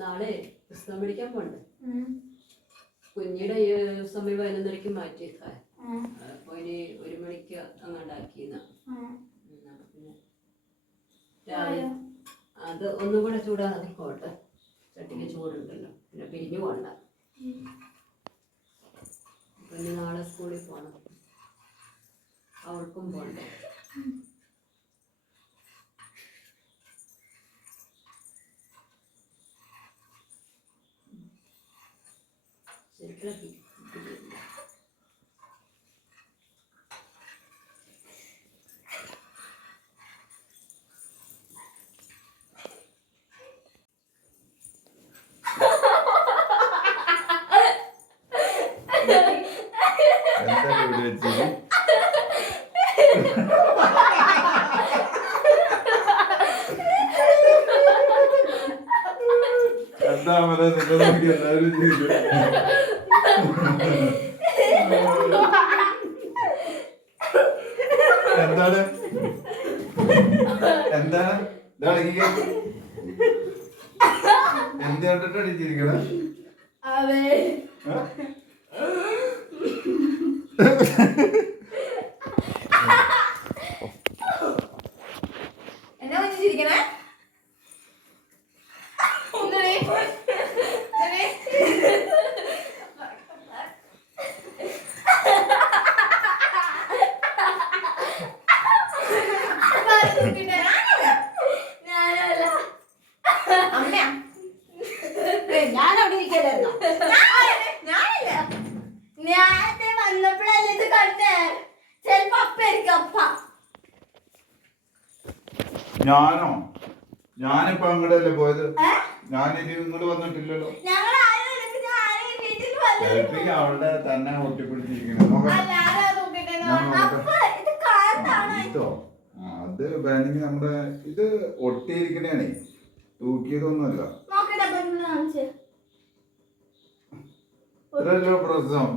നാളെ പുസ്തകം പഠിക്കാൻ പോണ്ട്. കുഞ്ഞിയുടെ സമയം 11:30 മാറ്റിയേക്കാൻ. അപ്പൊ ഇനി 1 മണിക്ക് അങ്ങോട്ടാക്കിയെന്ന. പിന്നെ രാവിലെ അത് ഒന്നും കൂടെ ചൂടാതെ പോട്ടെ. ചട്ടിക്ക് ചൂടുണ്ടല്ലോ, പിന്നെ പിരിഞ്ഞു പോണ്ട. പിന്നെ നാളെ സ്കൂളിൽ പോകണം, അവർക്കും പോണ്ടേ. ശരിക്കും എന്താണ് എന്താണ് എന്ത് കണ്ടിട്ട് അടിച്ചിരിക്കണ? എന്നാ ചിരിക്കണേ? ഞാനവിടെ ഇരിക്കലായിരുന്നോ? നേരത്തെ വന്നപ്പോഴല്ലേ ഇത് കണ്ടേ? ചെലപ്പോ അപ്പായിരിക്കും അപ്പ. ഞാനോ? ഞാനിപ്പോ അങ്ങോട്ടല്ലേ പോയത്. ഞാനിനി ഇങ്ങോട്ട് വന്നിട്ടില്ലല്ലോ. അവളുടെ തന്നെ ഒട്ടിപ്പിടിച്ചിരിക്കണം. ഇതോ അത് വേണമെങ്കിൽ നമ്മുടെ ഇത് ഒട്ടിയിരിക്കണേ, തൂക്കിയതൊന്നുമല്ല. ഇത്രയല്ലോ പ്രശ്നം.